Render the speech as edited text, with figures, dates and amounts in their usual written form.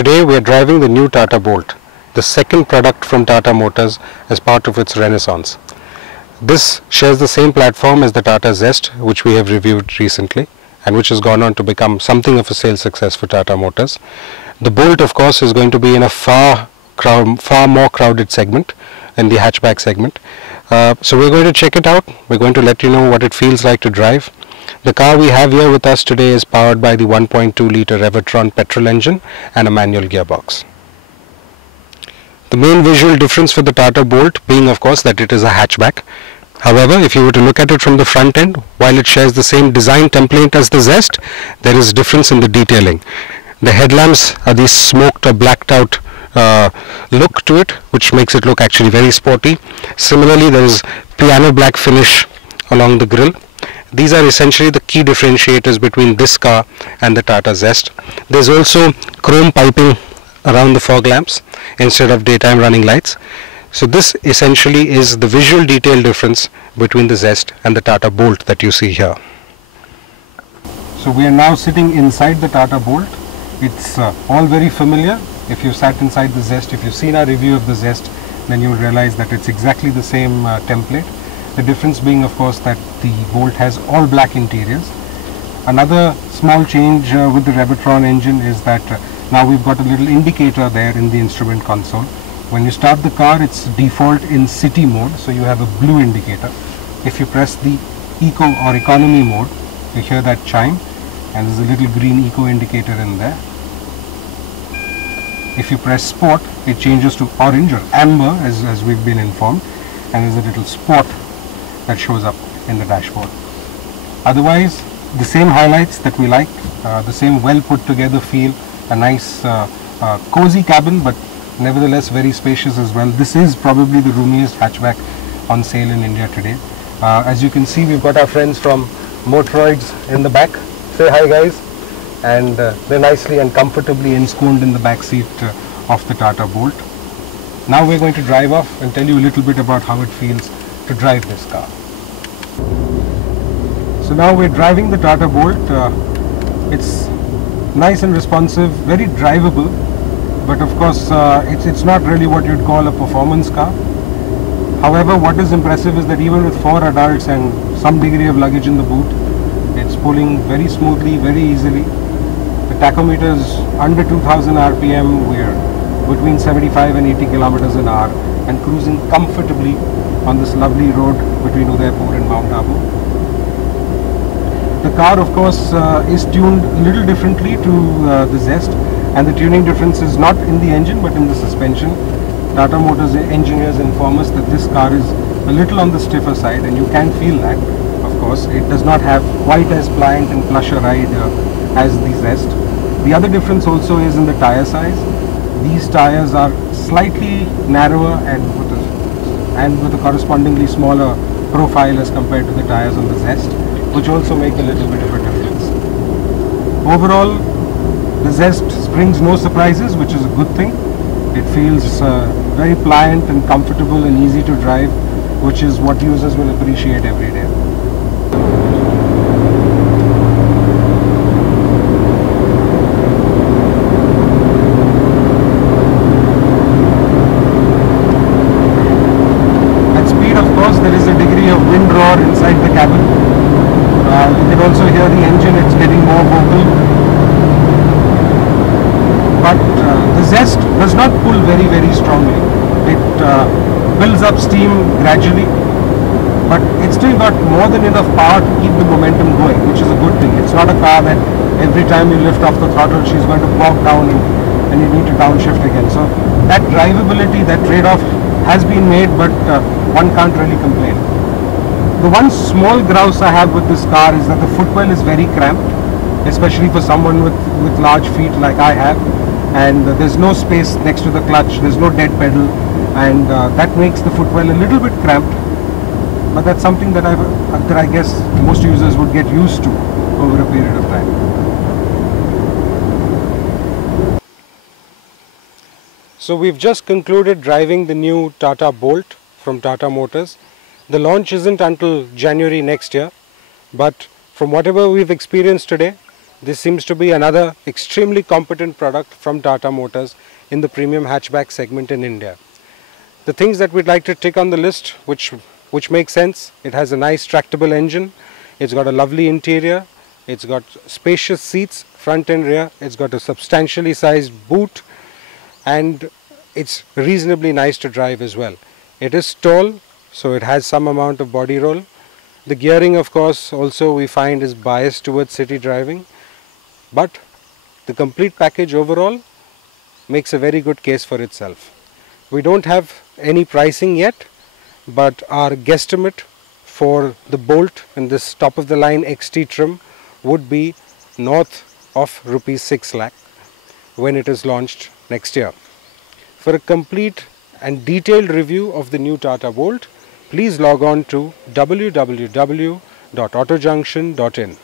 Today we are driving the new Tata Bolt, the second product from Tata Motors as part of its renaissance. This shares the same platform as the Tata Zest, which we have reviewed recently and which has gone on to become something of a sales success for Tata Motors. The Bolt, of course, is going to be in a far more crowded segment, in the hatchback segment. So we're going to check it out. We're going to let you know what it feels like to drive. The car we have here with us today is powered by the 1.2 litre Revotron petrol engine and a manual gearbox. The main visual difference for the Tata Bolt being, of course, that it is a hatchback. However, if you were to look at it from the front end, while it shares the same design template as the Zest, there is a difference in the detailing. The headlamps are these smoked or blacked out look to it, which makes it look actually very sporty. Similarly, there is piano black finish along the grille. These are essentially the key differentiators between this car and the Tata Zest. There's also chrome piping around the fog lamps instead of daytime running lights. So this essentially is the visual detail difference between the Zest and the Tata Bolt that you see here. So we are now sitting inside the Tata Bolt. It's all very familiar. If you sat inside the Zest, if you've seen our review of the Zest, then you will realize that it's exactly the same template. The difference being, of course, that the Bolt has all black interiors. Another small change with the Revotron engine is that now we've got a little indicator there in the instrument console. When you start the car, it's default in city mode, so you have a blue indicator. If you press the eco or economy mode, you hear that chime, and there's a little green eco indicator in there. If you press sport, it changes to orange or amber, as we've been informed, and there's a little sport that shows up in the dashboard. Otherwise, the same highlights that we like, the same well put together feel, a nice cozy cabin, but nevertheless very spacious as well. This is probably the roomiest hatchback on sale in India today. As you can see, we've got our friends from Motoroids in the back. Say hi, guys. And they're nicely and comfortably ensconced in the back seat of the Tata Bolt. Now we're going to drive off and tell you a little bit about how it feels to drive this car. So now we're driving the Tata Bolt. It's nice and responsive, very drivable, but of course it's not really what you'd call a performance car. However, what is impressive is that even with 4 adults and some degree of luggage in the boot, it's pulling very smoothly, very easily. The tachometer is under 2000 RPM. We're between 75 and 80 kilometers an hour and cruising comfortably on this lovely road between Udaipur and Mount Abu. The car, of course, is tuned a little differently to the Zest, and the tuning difference is not in the engine but in the suspension. Tata Motors engineers inform us that this car is a little on the stiffer side, and you can feel that. Of course, it does not have quite as pliant and plush a ride as the Zest. The other difference also is in the tire size. These tires are slightly narrower and with a correspondingly smaller profile as compared to the tires on the Zest, which also make a little bit of a difference. Overall, the Zest brings no surprises, which is a good thing. It feels very pliant and comfortable and easy to drive, which is what users will appreciate every day. There is a degree of wind roar inside the cabin. You can also hear the engine, it's getting more vocal. But the Zest does not pull very, very strongly. It builds up steam gradually, but it's still got more than enough power to keep the momentum going, which is a good thing. It's not a car that every time you lift off the throttle, she's going to bog down and you need to downshift again. So that drivability, that trade-off has been made, but one can't really complain. The one small grouse I have with this car is that the footwell is very cramped, especially for someone with large feet like I have, and there's no space next to the clutch, there's no dead pedal, and that makes the footwell a little bit cramped, but that's something that I guess most users would get used to over a period of time. So we've just concluded driving the new Tata Bolt from Tata Motors. The launch isn't until January next year, but from whatever we've experienced today, This seems to be another extremely competent product from Tata Motors in the premium hatchback segment in India. The things that we'd like to tick on the list, which make sense: it has a nice tractable engine, it's got a lovely interior, it's got spacious seats front and rear, it's got a substantially sized boot, and it's reasonably nice to drive as well. It is tall, so it has some amount of body roll. The gearing, of course, also we find is biased towards city driving, but the complete package overall makes a very good case for itself. We don't have any pricing yet, but our guesstimate for the Bolt in this top of the line XT trim would be north of rupees 6 lakh when it is launched next year. For a complete and detailed review of the new Tata Bolt, please log on to www.autojunction.in.